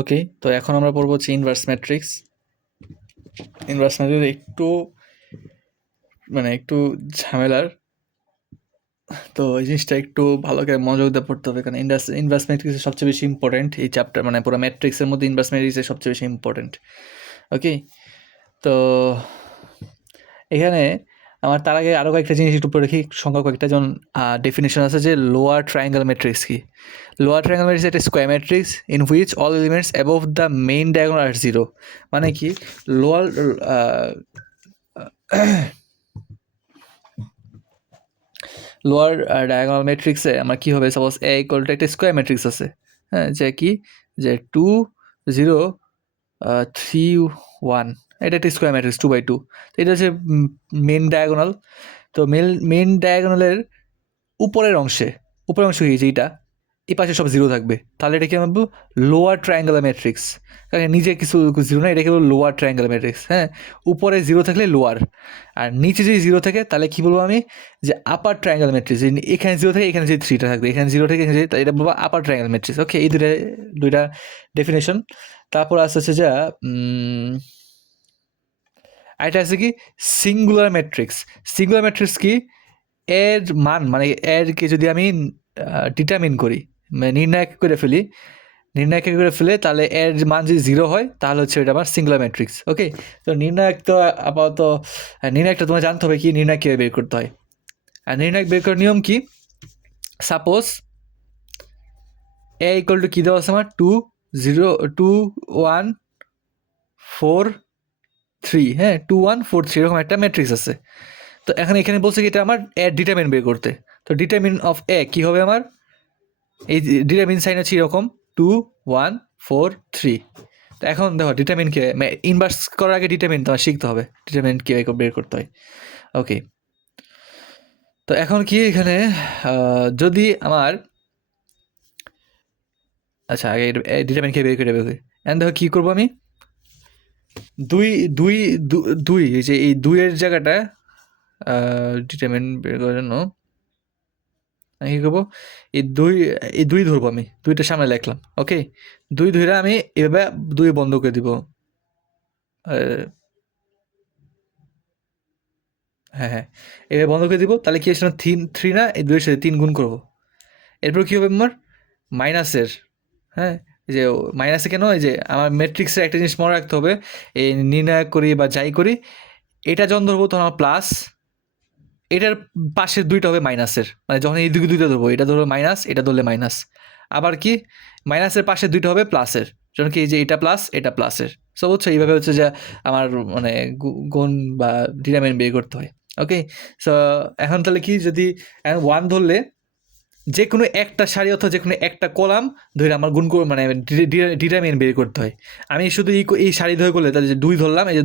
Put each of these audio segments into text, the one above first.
ওকে, তো এখন আমরা পড়বো হচ্ছে ইনভার্স ম্যাট্রিক্স। ইনভার্স ম্যাট্রিক্স একটু ঝামেলার। তো এই জিনিসটা একটু ভালো করে মনোযোগ দিয়ে পড়তে হবে, কারণ ইনভার্স ম্যাট্রিক্স সবচেয়ে বেশি ইম্পর্টেন্ট এই চ্যাপ্টার, মানে পুরো ম্যাট্রিক্সের মধ্যে ইনভার্স ম্যাট্রিক্স সবচেয়ে বেশি ইম্পর্টেন্ট। ওকে, তো এখানে আমার তার আগে আরও কয়েকটা জিনিস একটু পড়ে রাখি, সংখ্যা কয়েকটা, যেমন ডেফিনেশন আছে যে লোয়ার ট্রায়াঙ্গেল ম্যাট্রিক্স কি। লোয়ার ট্রায়াঙ্গেল ম্যাট্রিক্স একটা square matrix in which all elements above the main diagonal are zero. মানে কি লোয়ার লোয়ার ডায়াগোনাল ম্যাট্রিক্সে আমার কী হবে, সাপোজ এ ইকুয়াল টু একটা স্কোয়ার ম্যাট্রিক্স আছে, হ্যাঁ, যে কি যে 2 0 3 1, এটা একটা স্কোয়ার ম্যাট্রিক্স 2/2। তো এটা হচ্ছে মেন ডায়াগোনাল। তো মেন ডায়াগোনালের উপরের অংশে কি যেটা এই পাশে সব জিরো থাকবে, তাহলে এটা কি বলবো লোয়ার ট্রায়াঙ্গুলার ম্যাট্রিক্স। কারণ নিচে কিছু জিরো না, এটাকে বলবো লোয়ার ট্রায়াঙ্গুলার ম্যাট্রিক্স। হ্যাঁ, উপরে জিরো থাকলে লোয়ার, আর নিচে যদি জিরো থাকে তাহলে কি বলবো আমি, যে আপার ট্রায়াঙ্গুলার ম্যাট্রিক্স। এখানে জিরো থাকে, এখানে যদি 3টা থাকবে, এখানে জিরো থেকে এখানে এটা বলবো আপার ট্রায়াঙ্গুলার ম্যাট্রিক্স। ওকে, এই দুইটা ডেফিনেশন। তারপর আসতে হচ্ছে যা এটা আছে কি সিঙ্গুলার ম্যাট্রিক্স। সিঙ্গুলার ম্যাট্রিক্স কি, এর মান মানে এরকে যদি আমি ডিটারমিন করি, মানে নির্ণয় করে ফেলে, তাহলে এর মান যদি জিরো হয় তাহলে হচ্ছে এটা আমার সিঙ্গুলার ম্যাট্রিক্স। ওকে, তো নির্ণায়ক তো আপাতত নির্ণায়কটা তোমার জানতে হবে কি নির্ণয় কীভাবে বের করতে হয়। আর নির্ণায়ক বের করার নিয়ম কি, সাপোজ এ ইকুয়াল টু কী দেওয়া আছে আমার 2 0 2 1 4 3, হ্যাঁ 2 1 4 3 এরকম একটা ম্যাট্রিক্স আছে। তো এখানে বলছে কি এটা আমার এর ডিটারমিন বের করতে। তো ডিটারমিন অফ এ কী হবে আমার, এই ডিটারমিন সাইন হচ্ছে এরকম 2 1 4 3। তো এখন দেখো ডিটারমিন কে ইনভার্স করার আগে ডিটারমিন তোমার শিখতে হবে, ডিটারমিন কীভাবে বের করতে হয়। ওকে, তো এখন কি এখানে যদি আমার আচ্ছা আগে ডিটারমিন কে বের করে এন্ড দেখো কী করবো আমি, দুই দুই দুই এই যে এই দুইয়ের জায়গাটা ডিটারমিন বের করার জন্য আমি কী করবো, এই দুই ধরবো, আমি দুইটা সামনে লিখলাম। ওকে, দুই ধরে আমি এভাবে দুই বন্ধ করে দিব। হ্যাঁ হ্যাঁ, এভাবে বন্ধ করে দিব, তাহলে কি আসলে থ্রি না, এই দুইয়ের সাথে 3 গুণ করবো। এরপর কী হবে আমার মাইনাসের, হ্যাঁ এই যে মাইনাসে কেন, এই যে আমার ম্যাট্রিক্সের একটা জিনিস মনে রাখতে হবে, এই নির্ণয় করি বা যাই করি, এটা যখন ধরবো তখন আমার প্লাস, এটার পাশের দুইটা হবে মাইনাসের, মানে যখন এই দুইটা ধরবো, এটা ধরবো মাইনাস, এটা ধরলে মাইনাস। আবার কি মাইনাসের পাশে দুইটা হবে প্লাসের, যখন কি এই যে এটা প্লাস এটা প্লাসের। সো হচ্ছে এইভাবে হচ্ছে যে আমার মানে গুণ বা ডিটারমিনেন্ট বের করতে হয়। ওকে, সো এখন তাহলে কি, যদি ওয়ান ধরলে যে কোনো একটা সারি অথবা যে কোনো একটা কলাম ধরে আমার গুণ করে মানে ডিটারমিনেন্ট বের করতে হয়। আমি শুধু এই সারি ধরে করলে তাহলে যে 2 ধরলাম, এই যে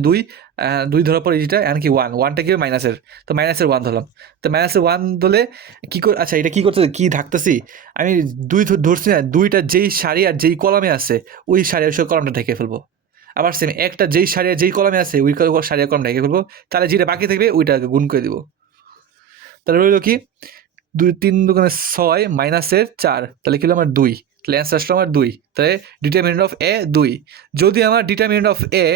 2 ধরার পর এইটা এমনকি ওয়ানটা কি মাইনাসের, তো মাইনাসের 1 ধরলাম। তো মাইনাসের 1 ধরলে কী করে, আচ্ছা এটা কী করতে কী ঢাকতেছি আমি, 2 ধরছি না, 2টা যেই সারি আর যেই কলামে আছে ওই সারি আর কলামটা ঢেকে ফেলবো। আবার সেম একটা যেই সারি আর যেই কলামে আছে ওই সারি আর কলাম ঢেকে ফেলবো, তাহলে যেটা বাকি থাকবে ওইটাকে গুণ করে দিব। তাহলে রইল কি 2 3 দুগুণে 6 মাইনাসের 4, তাহলে কি হলো আমার 2, তাহলে অ্যান্সার আসলো আমার 2। তাহলে ডিটারমিনেন্ট অফ এ 2। যদি আমার ডিটারমিনেন্ট অফ এ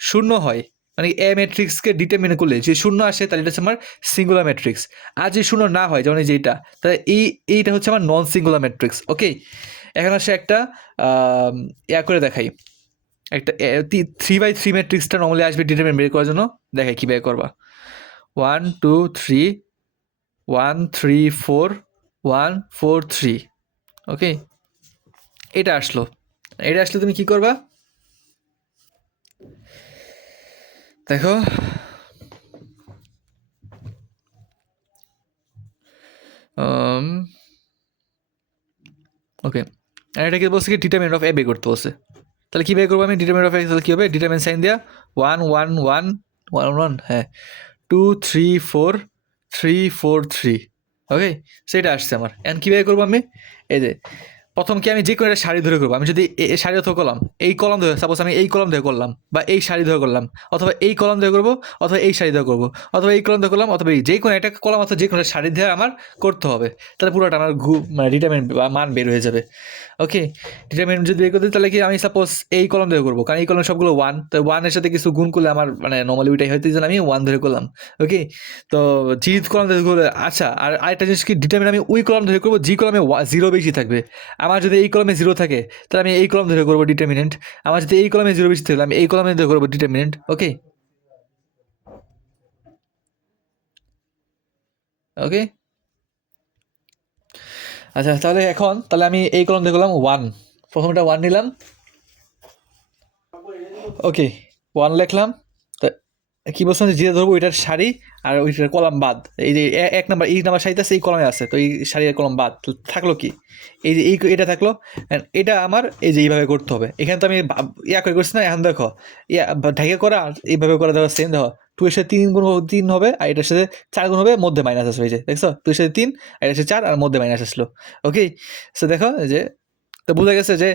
শূন্য হয়, মানে এ ম্যাট্রিক্সকে ডিটারমিন করলে যে শূন্য আসে তাহলে এটা হচ্ছে আমার সিঙ্গুলার ম্যাট্রিক্স। আর যদি শূন্য না হয়, যেমন এই যে এইটা, তাহলে এইটা হচ্ছে আমার নন সিঙ্গুলার ম্যাট্রিক্স। ওকে, এখন আসে একটা ইয়া করে দেখাই, একটা 3/3 ম্যাট্রিক্সটা নর্মালি আসবে ডিটারমিন বের করার জন্য। দেখাই কী বের করবা, 1 2 3 1 3 4 1 4 3। ওকে, এটা আসলে তুমি কি করবা, দেখো ওকে, আর এটা কি বলছে কি ডিটারমিনেন্ট অফ এ বের করতে বলছে। তাহলে কী বের করবো আমি ডিটারমিনেন্ট অফ এ, তাহলে কী হবে ডিটারমিনেন্ট সাইন দেওয়া 1 1 1 1 1, হ্যাঁ 2 3 4 3 4 3। ওকে, সেটা আসছে আমার। এখন কী বের করবো আমি, এই যে প্রথম কি আমি যে কোনো একটা সারি ধরে করবো। আমি যদি সারি অথবা কলাম, এই কলাম ধরে, সাপোজ আমি এই কলাম ধরে করলাম, বা এই সারি ধরে করলাম, অথবা এই কলাম ধরে করবো, অথবা এই সারি ধরে করবো, অথবা এই কলাম ধরে করলাম, অথবা এই যে কোনো একটা কলাম অথবা যে কোনো একটা সারি ধরে আমার করতে হবে। তাহলে পুরোটা আমার মানে ডিটারমিনেন্ট বা মান বের হয়ে যাবে। ওকে, ডিটারমিনেন্ট যদি বের করতে তাহলে কি আমি সাপোজ এই কলাম ধরে করবো, কারণ এই কলাম সবগুলো ওয়ান, তো ওয়ানের সাথে কিছু গুণ করলে আমার মানে নর্মালি ওইটাই হয়তো আমি ওয়ান ধরে করলাম। ওকে, তো জি কলাম ধরে করলে, আচ্ছা আর আরেকটা জিনিস কি, ডিটারমিনেন্ট আমি ওই কলাম ধরে করবো জি কলামে জিরো বেশি থাকবে। আমার যদি এই কলামে জিরো থাকে তাহলে আমি এই কলাম ধরে করবো ডিটারমিনেন্ট। আমার যদি এই কলামে জিরো বেশি থাকলে আমি এই কলামে ধরে করবো ডিটারমিনেন্ট। ওকে ওকে, আচ্ছা তাহলে এখন তাহলে আমি এই কলাম ধরে করলাম ওয়ান, প্রথমটা ওয়ান নিলাম। ওকে, ওয়ান লিখলাম। তা কি বলছিলাম যে যেটা ধরবো ওইটার সারি আর ওইটার কলাম বাদ। এই যে এক নাম্বার এই নাম্বার সারিতে আছে, এই কলামে আছে, তো এই সারি আর কলাম বাদ, তো থাকলো কি এই যে এই এটা থাকলো। And এটা আমার এই যে এইভাবে করতে হবে। এখানে তো আমি ইয়া করে করছি না, এখন দেখো ইয়া ঢাকে করা আর এইভাবে করা, দেখো সেম, দেখো টু এর সাথে তিন গুণ তিন হবে, আর এটার সাথে চার গুণ হবে, মধ্যে মাইনাস আসবে। এই যে দেখছো, টু এর সাথে তিন আর এটার সাথে চার আর মধ্যে মাইনাস আসলো। ওকে, সো দেখো এই যে, তো বোঝা গেছে যে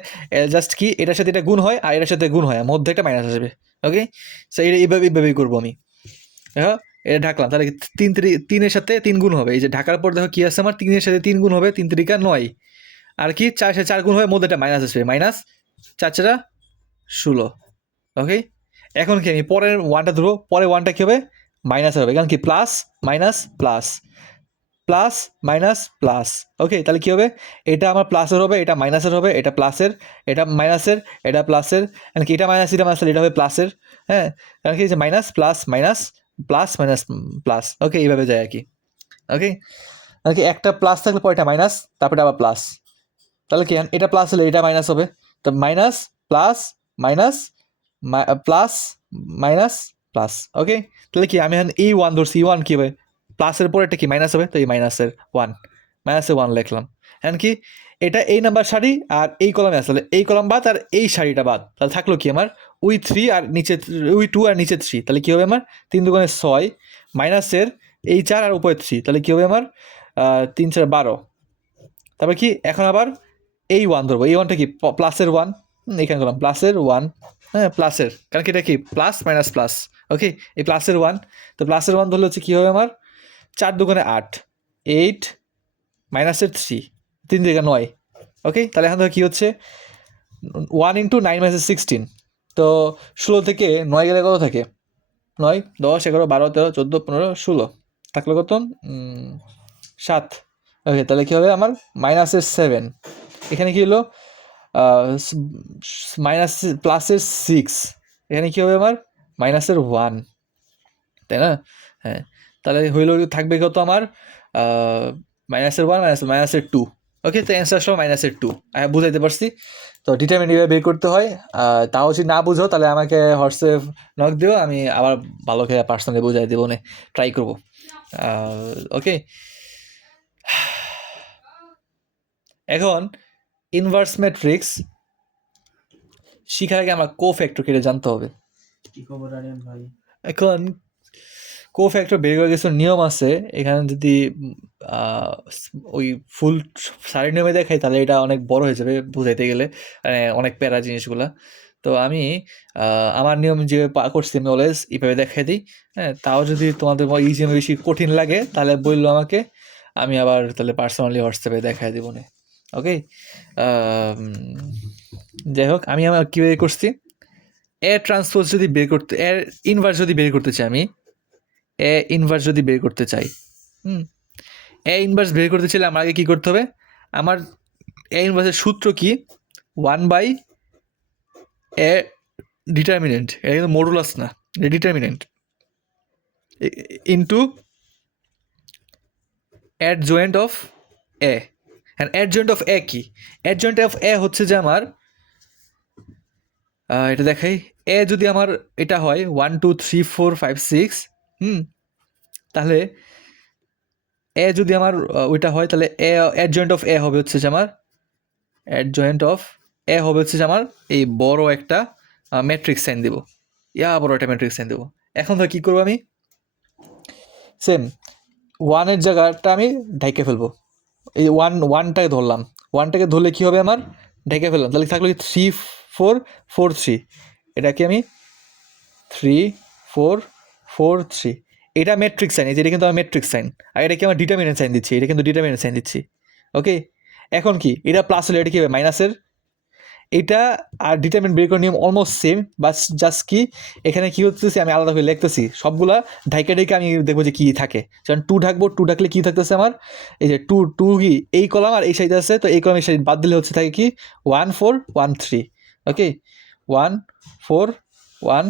জাস্ট কি এটার সাথে এটা গুণ হয় আর এটার সাথে গুণ হয়, আর মধ্যে একটা মাইনাস আসবে। ওকে, সো এটা এইভাবেই করবো আমি। দেখো এটা ঢাকলাম, তাহলে তিনের সাথে তিন গুণ হবে। এই যে ঢাকার পর দেখো কি আছে আমার, তিনের সাথে তিন গুণ হবে, তিন তিরিকা নয়, আর কি চার সাথে চার গুণ হবে, মধ্যে একটা মাইনাস আসবে, মাইনাস চার চারা 16। ওকে, এখন কি আমি পরের ওয়ানটা ধরবো, পরের ওয়ানটা কি হবে, মাইনাস হবে, কারণ কি plus minus plus, plus minus plus. Okay, তাহলে কি হবে, এটা আমার প্লাসের হবে, এটা মাইনাসের হবে, এটা প্লাসের, এটা মাইনাসের, এটা প্লাসের, কি এটা মাইনাস এটা মাইনাস, এটা হবে প্লাসের। হ্যাঁ, কারণ কি যে minus plus minus plus minus plus. Okay, এইভাবে যায় আর কি। ওকে, আর কি একটা প্লাস থাকলে পরে এটা মাইনাস, তারপরে আবার প্লাস, তাহলে কি এটা প্লাস হলে এটা মাইনাস হবে, তো minus plus minus plus minus plus. Okay, তাহলে কি আমি এখন এই ওয়ান ধরছি, ওয়ান কি হবে, প্লাসের পর এটা কি মাইনাস হবে, তো এই মাইনাসের ওয়ান, মাইনাসের ওয়ান লিখলাম। এখন কি এটা এই নাম্বার সারি আর এই কলামে আসলে এই কলাম বাদ আর এই সারিটা বাদ, তাহলে থাকলো কি আমার উই থ্রি আর নিচে উই টু আর নিচে থ্রি, তাহলে কি হবে আমার তিন দুগুণে ছয়, মাইনাসের এই চার আর উপরে থ্রি, তাহলে কি হবে আমার তিন চার 12। তারপর কি এখন আবার এই ওয়ান ধরবো, এই ওয়ানটা কি প্লাসের ওয়ান, এখানে করলাম প্লাসের ওয়ান। হ্যাঁ, প্লাসের, কারণ কি এটা কি প্লাস মাইনাস প্লাস। ওকে, এই প্লাসের ওয়ান, তো প্লাসের ওয়ান ধরলে হচ্ছে কী হবে আমার চার দুগুণে 8, 8 মাইনাসের থ্রি, তিন দিকে 9। ওকে, তাহলে এখন ধর কী হচ্ছে 1 ইন্টু 9 মাইনাস 16, তো 16 থেকে 9 গেলে কত থাকে, 9 10 11 12 13 14 15 16, থাকলো কত 7। ওকে, তাহলে কী হবে আমার মাইনাসের 7, এখানে কী হলো মাইনাস প্লাসের 6, এখানে কী হবে আমার মাইনাসের 1, তাই না? হ্যাঁ, তাহলে হইল থাকবে কত আমার মাইনাসের 1 মাইনাসের 2। ওকে, তো অ্যান্সার সব মাইনাসের 2, আমি বুঝাইতে পারছি। তো ডিটারমিনেন্ট বের করতে হয়, তাও যদি না বুঝো তাহলে আমাকে হোয়াটসঅ্যাপ নক দিও, আমি আবার ভালো করে পার্সোনালি বুঝাই দেবো, ট্রাই করবো। ওকে, এখন ইনভার্স ম্যাট্রিক্স শিখার আগে আমরা কোফ্যাক্টর কেটে জানতে হবে। কি খবর আরিয়ান ভাই? এখন কোফ্যাক্টর বের করে কিছু নিয়ম আছে, এখানে যদি ওই ফুল সারি নিয়মে দেখাই তাহলে এটা অনেক বড় হয়ে যাবে বুঝাইতে গেলে, মানে অনেক প্যারা জিনিসগুলা। তো আমি আমার নিয়ম যে করছি আমি অলওয়েজ এইভাবে দেখাই দিই। হ্যাঁ, তাও যদি তোমাদের ইজি বেশি কঠিন লাগে তাহলে বললো আমাকে, আমি আবার তাহলে পার্সোনালি হোয়াটসঅ্যাপে দেখাই দেবো না। ওকে, যাই হোক আমি আমার কীভাবে করছি, এর ট্রান্সপোজ যদি বের করতে, এর ইনভার্স যদি বের করতে চাই, আমি এ ইনভার্স যদি বের করতে চাই, এ ইনভার্স বের করতে চাইলে আমার আগে কী করতে হবে, আমার এ ইনভার্সের সূত্র কি, 1/, এ ডিটারমিনেন্ট, এটা কিন্তু মডুলাস না, determinant, into adjoint of A. And adjoint of A কি, অ্যাডজয়েন্ট অফ এ হচ্ছে যে আমার এটা দেখাই, এ যদি আমার এটা হয় 1 2 3 4 5 6, তাহলে এ যদি আমার ওইটা হয় তাহলে এ অ্যাডজয়েন্ট অফ এ হবে হচ্ছে যে আমার অ্যাডজয়েন্ট অফ এ হবে হচ্ছে যে আমার এই বড় একটা ম্যাট্রিক্স সাইন দেবো, বড় একটা ম্যাট্রিক্স সাইন দেবো। এখন তো কী করবো আমি, সেম ওয়ানের জায়গাটা আমি ঢাইকে ফেলবো, এই ওয়ানটাকে ধরলাম, ওয়ানটাকে ধরলে কী হবে আমার, ঢেকে ফেললাম, তাহলে থাকলো কি 3 4 4 3, এটাকে আমি 3 4 4 3, এটা ম্যাট্রিক্স সাইন, এই যে এটা কিন্তু আমার ম্যাট্রিক্স সাইন, আর এটা কি আমার ডিটারমিনেন্ট সাইন দিচ্ছি, এটা কিন্তু ডিটারমিনেন্ট সাইন দিচ্ছি। ওকে, এখন কি এটা প্লাস হলে এটা কি হবে মাইনাসের, এটা আর ডিটারমিনেন্ট বের করার নিয়ম অলমোস্ট সেম, বাস জাস্ট কি এখানে কি হচ্ছে আমি আলাদা করে লিখতেছি সবগুলা ঢাইকা ঢাইকা, আমি দেখবো যে কী থাকে, কারণ 2 ঢাকবো, 2 ঢাকলে কী থাকতেছে আমার, এই যে 2 2 কি এই কলাম আর এই সাইডে আছে, তো এই কলাম এই সাইড বাদ দিলে হচ্ছে থাকে কি 1 4 1 3। ওকে, 1 4 1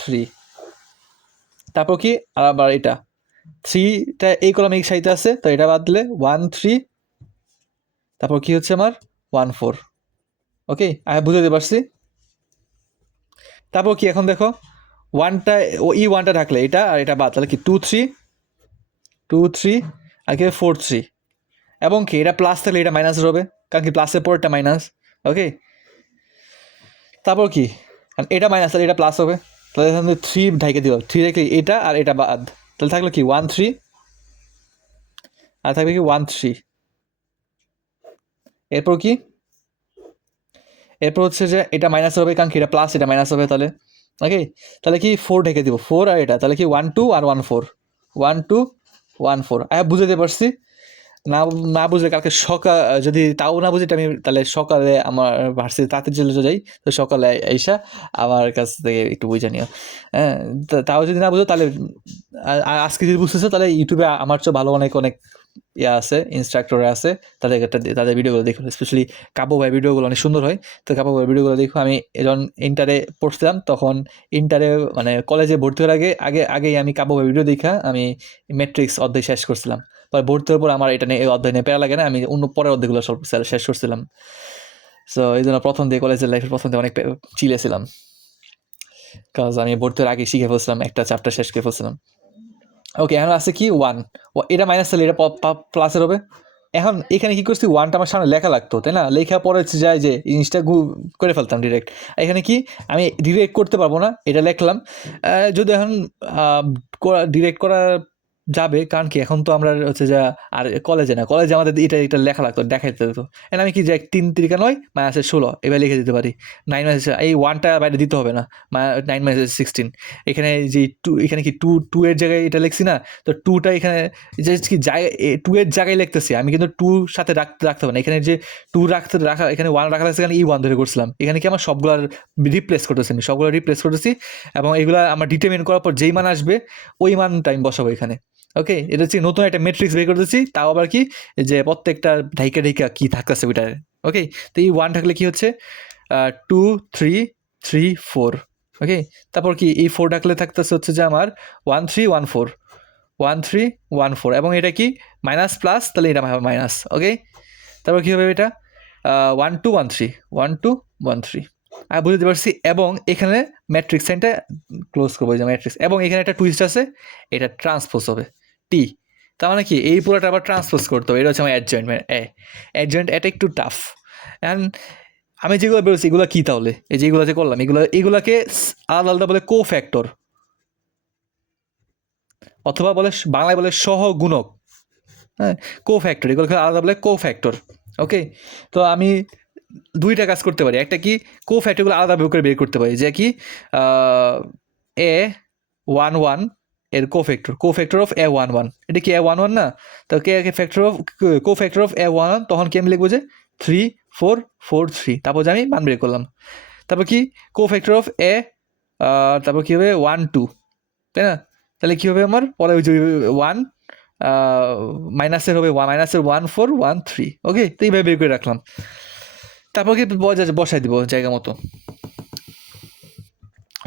3, তারপর কি আবার এটা 3টা এই কলাম এই সাইডে আছে, তো এটা বাদ দিলে 1 3, তারপর কি হচ্ছে আমার 1 4। ওকে, আমি বুঝতে পারছি। তারপর কি এখন দেখো ওয়ানটা, ওয়ানটা থাকলে এটা আর এটা বাদ, তাহলে কি 2 3 2 3 আর কি 4 3, এবং কি এটা প্লাস থাকলে এটা মাইনাসের হবে, কারণ কি প্লাসের পরটা মাইনাস। ওকে, তারপর কি এটা মাইনাস তাহলে এটা প্লাস হবে, তাহলে এখানে 3 ঢাইকে দিব, 3 রেখে এটা আর এটা বাদ, তাহলে থাকলো কি 1 3 আর থাকবে কি 1 3। এরপর কি, এরপর হচ্ছে যে এটা মাইনাস হবে, কারণ কি এটা প্লাস এটা মাইনাস হবে, তাহলে ওকে, তাহলে কি 4 ঢেকে দিব, 4 আর এটা, তাহলে কি 1 2 আর 1 4, 1 2 1 4। বুঝতে পারছি। না না বুঝলে কালকে সকাল, যদি তাও না বুঝি আমি তাহলে সকালে আমার ভার্সিটি তাড়াতাড়ি চলে যাই, তো সকালে আইসা আমার কাছ থেকে একটু বুঝে নিও। হ্যাঁ, তাও যদি না বুঝো তাহলে আর আজকে যদি বুঝতেছো তাহলে ইউটিউবে আমার চেয়ে ভালো অনেক অনেক ইয়ে আছে, ইনস্ট্রাক্টর আছে, তাদের ভিডিওগুলো দেখো, স্পেশালি কাব্য ভাই ভিডিওগুলো অনেক সুন্দর হয়, তো কাব্য ভাই ভিডিওগুলো দেখো। আমি যখন ইন্টারে পড়ছিলাম তখন ইন্টারে মানে কলেজে ভর্তি হওয়ার আগেই আমি কাব্য ভাই ভিডিও দেখা আমি ম্যাট্রিক্স অধ্যায় শেষ করছিলাম। পরে ভর্তি হওয়ার পর আমার এটা নিয়ে এই অধ্যায় নিয়ে প্যারা লাগে না, আমি অন্য পরের অধ্যায়গুলো সব শেষ করছিলাম। সো এই জন্য প্রথম দিয়ে কলেজের লাইফের প্রথম দিয়ে অনেক চিলেছিলাম, কাজ আমি ভর্তি হওয়ার আগে শিখে ফেলছিলাম, একটা চ্যাপ্টার শেষ করে ফেলছিলাম। ওকে, এখন আছে কি 1, এটা মাইনাস তাহলে এটা প্লাসের হবে। এখন এখানে কি করছি, ওয়ানটা আমার সামনে লেখা লাগতো, তাই না, লেখা পরে হচ্ছে যায় যে জিনিসটা করে ফেলতাম ডিরেক্ট। এখানে কি আমি ডিরেক্ট করতে পারবো না, এটা লিখলাম। যদি এখন ডিরেক্ট করা যাবে, কারণ কি এখন তো আমরা হচ্ছে যা আর কলেজে না, কলেজে আমাদের এটা লেখা লাগতো, দেখাইতে হতো। এখন আমি কি যে 3 3 9 মাইনাসের 16 এবার লিখে দিতে পারি, 9 মাইনাস এই ওয়ানটা বাইরে দিতে হবে না, 9 মাইনাস 16। এখানে যে 2, এখানে কি 2 এর জায়গায় এটা লিখছি না, তো 2টা এখানে যে কি জায়গায় 2 এর জায়গায় লিখতেছি আমি, কিন্তু 2 সাথে রাখতে হবে না, এখানে যে 2 রাখা, এখানে 1 রাখা লাগছে, এখানে 1 ধরে করছিলাম, এখানে কি আমার সবগুলার রিপ্লেস করতেছি, আমি সবগুলো রিপ্লেস করতেছি, এবং এগুলা আমার ডিটারমিন করার পর যেই মান আসবে ওই মানটা আমি বসাবো এখানে। ওকে, এটা হচ্ছে নতুন একটা ম্যাট্রিক্স বের করতেছি, তাও আবার কি যে প্রত্যেকটা ঢাইকা ঢাইকা কি থাকতেছে ওইটারে। ওকে, তো এই 1 থাকলে কি হচ্ছে 2 3 3 4। ওকে, তারপর কি এই 4 ডাকলে থাকতেছে হচ্ছে যে আমার 1 3 1 4 1 3 1 4, এবং এটা কি মাইনাস প্লাস, তাহলে এটা মাইনাস। ওকে, তারপর কী হবে এটা 1 2 1 3 1 2 1 3। আমি বুঝতে পারছি, এবং এখানে ম্যাট্রিক্স সাইনটা ক্লোজ করবো, যে ম্যাট্রিক্স, এবং এখানে একটা টুইস্ট আছে, এটা ট্রান্সপোজ হবে টি, তার মানে কি এই পুরোটা আবার ট্রান্সপোজ করতে হবে, এটা হচ্ছে আমার অ্যাডজয়েন্ট, অ্যাডজয়েন্ট, এটা একটু টাফ। অ্যান্ড আমি যেগুলো বেরোচ্ছি এগুলো কী তাহলে, এই যেগুলো যে করলাম এগুলাকে আলাদা আলাদা বলে কো ফ্যাক্টর, অথবা বলে বাংলায় বলে সহগুণক। হ্যাঁ, কো ফ্যাক্টর, এগুলোকে আলাদা বলে কো ফ্যাক্টর। ওকে, তো আমি 2টা কাজ করতে পারি, একটা কি কো ফ্যাক্টরগুলো আলাদা করে বের করতে পারি, যে কি A11 এর কো ফ্যাক্টর অফ A11, এটা কি A11 না, তো কে factor of cofactor of A11, তখন কি আমি লিখবো যে 3 4 4 3, তারপর যে আমি মান বের করলাম। তারপর কি কো ফ্যাক্টর অফ A, তারপর কী হবে 1 2, তাই না, তাহলে কী হবে আমার পরে ওই যে 1 মাইনাসের হবে মাইনাসের 1 4 1 3। ওকে, তো এইভাবে বের করে রাখলাম, তারপর কি বসাই দিব জায়গা মতো,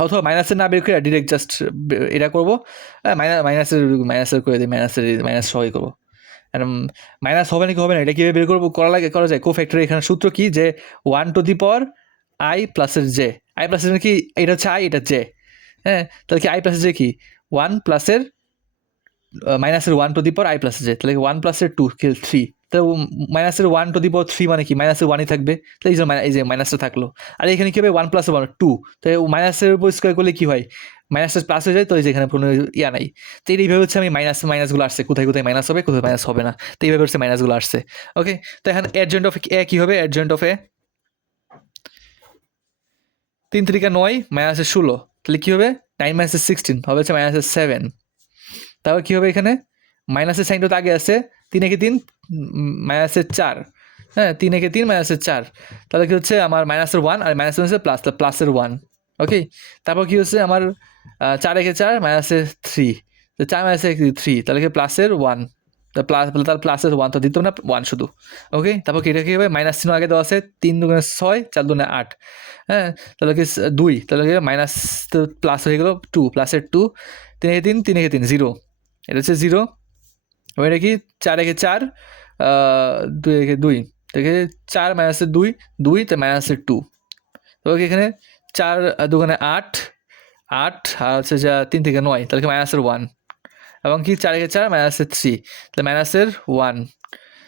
অথবা মাইনাসের না বের করে ডিরেক্ট জাস্ট এটা করবো, মাইনাসের করে দিই, মাইনাস সহই করবো। মাইনাস হবে নাকি হবে না, এটা কীভাবে বের করবো, করা যায়, কো ফ্যাক্টরের এখানে সূত্র কি, যে 1 টু দি পাওয়ার আই প্লাসের জে, আই প্লাসের কি এটা হচ্ছে আই, এটা জে। হ্যাঁ, তাহলে কি আই প্লাসের জে কি 1 প্লাসের মাইনাসের 1 টু দি পাওয়ার আই প্লাসের জে, তাহলে 1 প্লাসের 2 3, তো মাইনাসের 1 টু দি পাওয়ার 3 মানে কি মাইনাসের 1ই থাকবে, তাহলে এই যে মাইনাসটা থাকলো। আর এখানে কী হবে 1 প্লাস 1 2, তো মাইনাসের উপর স্কোয়ার করলে কী হয় মাইনাস প্লাস হয়ে যায়, তো এই যে এখানে কোনো ইয়া নাই। তো এইভাবে হচ্ছে আমি মাইনাসগুলো আসছে, কোথায় কোথায় মাইনাস হবে, কোথায় মাইনাস হবে না, তো এইভাবে হচ্ছে মাইনাসগুলো আসছে। ওকে, তো এখন অ্যাডজয়েন্ট অফ এ কী হবে? অ্যাডজয়েন্ট অফ এ 3 3 9 মাইনাসের 16, তাহলে কী হবে? 9 মাইনাসের 16 হবে হচ্ছে মাইনাসের 7। তারপর কী হবে এখানে? মাইনাসের সাইনটা তো আগে আছে, 3 একে 3 মাইনাসের 4, হ্যাঁ 3 একে 3 মাইনাসের 4, তাহলে কি হচ্ছে আমার মাইনাসের 1 আর মাইনাসের হচ্ছে প্লাস, প্লাসের 1। ওকে, তারপর কি হচ্ছে আমার 4 একে 4 মাইনাসের 3, তো 4 মাইনাসের 3, তাহলে কি প্লাসের 1, তার প্লাসের 1 তো দিত না, 1 শুধু। ওকে, তারপর কি এটা কী হবে? মাইনাস চিহ্ন আগে দেওয়া আছে, 3 দুগুণে 6, 4 দুগুণে 8, হ্যাঁ তাহলে কি 2, তাহলে কি মাইনাস তো প্লাস হয়ে গেল 2, প্লাসের 2, 3 একে 3 3 একে 3 0, এটা হচ্ছে 0। এবার এটা কি 4 একে 4 2 একে 2 থেকে 4 মাইনাসের 2 2, তো মাইনাসের 2। তো এখানে 4 দুগুণে 8 8 আর হচ্ছে যা 3 থেকে 9, তাহলে কি মাইনাসের 1, এবং কি 4 একে 4 মাইনাসের 3, তাহলে মাইনাসের 1।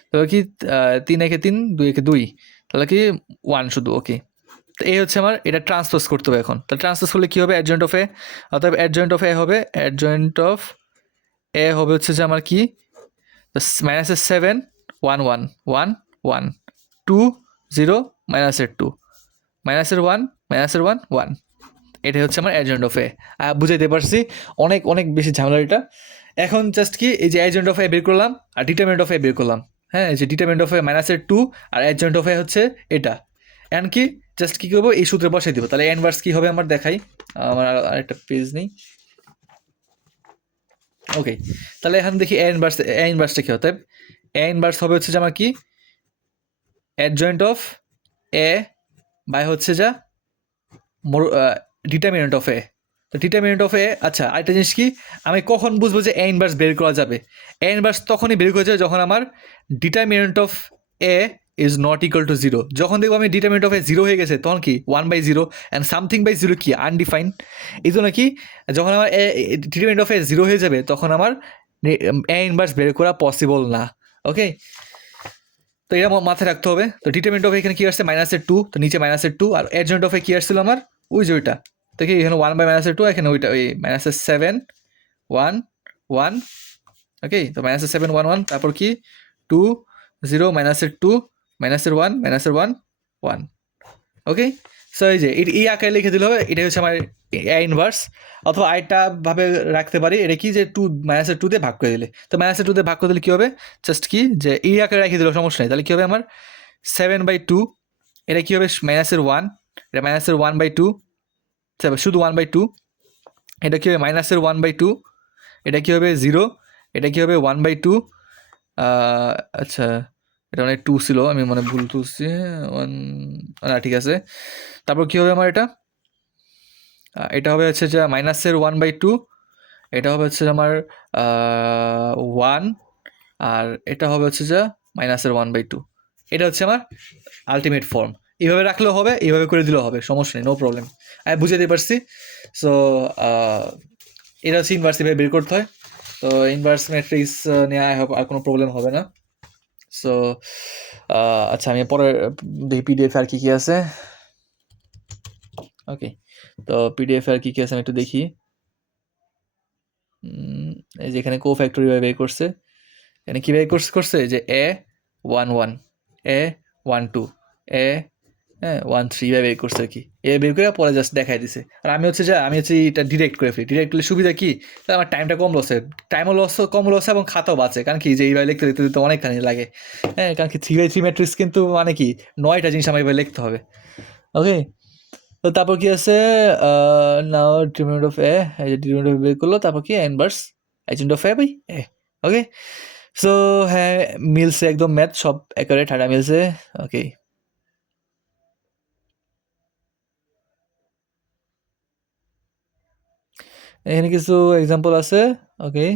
তাহলে কি 3 একে 3 2 একে 2, তাহলে কি 1 শুধু। ওকে, তো এই হচ্ছে আমার, এটা ট্রান্সপোজ করতে হবে এখন। তাহলে ট্রান্সপোজ করলে কী হবে? অ্যাডজয়েন্ট অফ এ, অর্থাৎ অ্যাডজয়েন্ট অফ এ হবে, অ্যাডজয়েন্ট অফ এ হবে হচ্ছে যে আমার কি মাইনাসের 7 1 1 1 1 2 0 মাইনাসের 2 মাইনাসের 1 মাইনাসের 1 1, এটাই হচ্ছে আমার অ্যাডজয়েন্ট অফ এ। বুঝাইতে পারছি, অনেক অনেক বেশি ঝামেলা এটা। এখন জাস্ট কি এই যে অ্যাডজয়েন্ট অফ এ বের করলাম আর ডিটারমিনেন্ট অফ এ বের করলাম, হ্যাঁ এই যে ডিটারমিনেন্ট অফ এ মাইনাসের 2 আর অ্যাডজয়েন্ট অফ এ হচ্ছে এটা। এন্ড কি জাস্ট কী করবো? এই সূত্রে বসাই দিব। তাহলে ইনভার্স কী হবে আমার দেখাই, আমার আরেকটা পেজ নেই। ওকে, তাহলে এখন দেখি এ ইনভার্সটা কী হতে? এ ইনভার্স হবে হচ্ছে যে আমার কি অ্যাডজয়েন্ট অফ এ বাই হচ্ছে যা ডিটারমিনেন্ট অফ এ। তো ডিটারমিনেন্ট অফ এ, আচ্ছা আরেকটা জিনিস কি, আমি কখন বুঝবো যে এ ইনভার্স বের করা যাবে? এ ইনভার্স তখনই বের করা যাবে যখন আমার determinant of A is not equal to 0। যখন দেখবো আমি ডিটারমিনেন্ট অফ এ 0 হয়ে গেছে, তখন কি 1/0 অ্যান্ড সামথিং বাই 0 কি আনডিফাইন্ড। এই জন্য কি যখন আমার ডিটারমিনেন্ট অফ এ 0 হয়ে যাবে, তখন আমার এ ইনভার্স বের করা পসিবল না। ওকে, তো এটা মাথায় রাখতে হবে। তো ডিটারমিনেন্ট অফ এখানে কী আসছে? মাইনাসের 2, তো নিচে মাইনাসের 2, আর অ্যাডজয়েন্ট অফ এ কী আসছিল আমার? ওই যে ওইটা, তো কি এখানে 1/-2, এখানে ওইটা ওই মাইনাসের 7 1 1। ওকে, তো মাইনাসের 7 1 1, তারপর কি 2 0 মাইনাসের 2 মাইনাসের 1 মাইনাসের 1 1। ওকে, সো এই যে এই আকারে লিখে দিলে হবে, এটাই হচ্ছে আমার এ ইনভার্স। অথবা আরেকটা ভাবে রাখতে পারি, এটা কি যে 2 মাইনাসের 2 দিয়ে ভাগ করে দিলে, তো মাইনাসের 2 দিয়ে ভাগ করে দিলে কী হবে? জাস্ট কি যে এই আকারে রেখে দিলেও সমস্যা নেই। তাহলে কী হবে আমার 7/2, এটা কী হবে? মাইনাসের 1, এটা মাইনাসের 1/2, শুধু 1/2, এটা কী হবে? মাইনাসের 1/2, এটা কী হবে? 0, এটা কী হবে? 1/2, আচ্ছা এটা মানে 2 ছিল, আমি মানে ভুল তুলছি 1, না ঠিক আছে। তারপর কী হবে আমার এটা? এটা হবে হচ্ছে যে মাইনাসের 1/2, এটা হবে হচ্ছে আমার 1, আর এটা হবে হচ্ছে যে মাইনাসের 1/2। এটা হচ্ছে আমার আলটিমেট ফর্ম। এইভাবে রাখলেও হবে, এইভাবে করে দিলেও হবে, সমস্যা নেই, নো প্রবলেম। আমি বুঝাতে পারছি। সো এটা হচ্ছে ইনভার্স, এভাবে বের করতে হয়। তো ইনভার্স ম্যাট্রিক্স নিয়ে আর কোনো প্রবলেম হবে না। সো আচ্ছা আমি পরে দেখি পিডিএফ আর কী কী আছে। ওকে, তো পিডিএফ আর কী কী আছে আমি একটু দেখি। এই যে এখানে কোফ্যাক্টরি বের করছে, এখানে কী বের করছে যে A11 A12 A13 বের করছে আর কি। বের করে পরে জাস্ট দেখাই দিছে। আর আমি হচ্ছে এটা ডিরেক্ট করে ফেলি। ডিরেক্ট করলে সুবিধা কি, তাহলে আমার টাইমটা কম লস হয়, টাইমও লস কম লস এবং খাতাও বাঁচে। কারণ কি যে এইভাবে লিখতে লিখতে অনেকখানি লাগে। কারণ কি 3/3 ম্যাট্রিক্স কিন্তু মানে কি 9টা জিনিস আমার এবার লিখতে হবে। ওকে, তো তারপর কি আছে নাও ডিটারমিনেন্ট অফ এ, এই যে ডিটারমিনেন্ট অফ বের করলো, তারপর কি inverse adjoint of A by A. Okay, so হ্যাঁ মিলছে একদম, ম্যাথ সব একেবারে ঠাডা মিলছে। ওকে, এখানে কিছু এক্সাম্পল আছে। ওকে,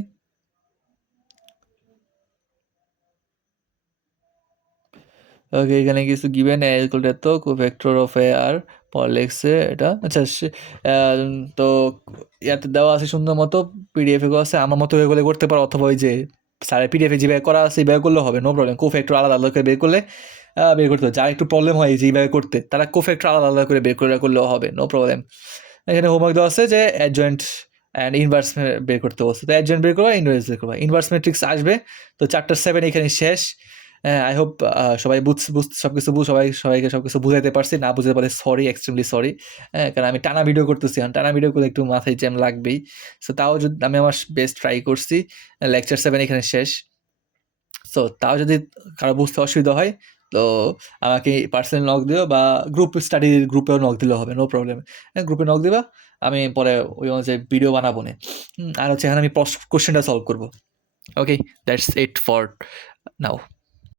ওকে এখানে কিছু গিভেন এ ইকুয়াল টু এত কোভেক্টর অফ এ আর পর লেখছে এটা। আচ্ছা তো ইয়াতে দেওয়া আছে সুন্দর মতো, পিডিএফে আছে, আমার মতো এগুলো করতে পারো, অথবা ওই যে স্যারের পিডিএফে যেভাবে করা আছে এইভাবে করলেও হবে, নো প্রবলেম। কোফ্যাক্টর আলাদা আলাদা করে বের করলে বের করতে হবে। যার একটু প্রবলেম হয় যেইভাবে করতে, তারা কোফ্যাক্টর আলাদা আলাদা করে বের করলেও হবে, নো প্রবলেম। এখানে হোমওয়ার্ক দেওয়া আছে যে অ্যাডজয়েন্ট অ্যান্ড ইনভার্স বের করতে বলছে। তো অ্যাডজয়েন্ট বের করবা, ইনভার্স বের করবা। ইনভার্স ম্যাট্রিক্স আসবে। তো চ্যাপ্টার 7 এখানে শেষ। আই হোপ সবাই সবকিছু সবাইকে সবকিছু বুঝাইতে পারছি। না বুঝাতে পারলে সরি, এক্সট্রিমলি সরি। কারণ আমি টানা ভিডিও করতেছি, টানা ভিডিও করলে একটু মাথায় জ্যাম লাগবেই। সো তাও যদি আমি আমার বেস্ট ট্রাই করছি। লেকচার 7 এখানে শেষ। সো তাও যদি কারো বুঝতে অসুবিধা হয়, তো আমাকে পার্সোনালি নক দিও বা স্টাডির গ্রুপেও নক দিলেও হবে, নো প্রবলেম। গ্রুপে নক দিবা, আমি পরে ওই অনুযায়ী ভিডিও বানাবো নে। আর হচ্ছে এখানে আমি কোশ্চেনটা সলভ করবো। ওকে, দ্যাটস ইট ফর নাও।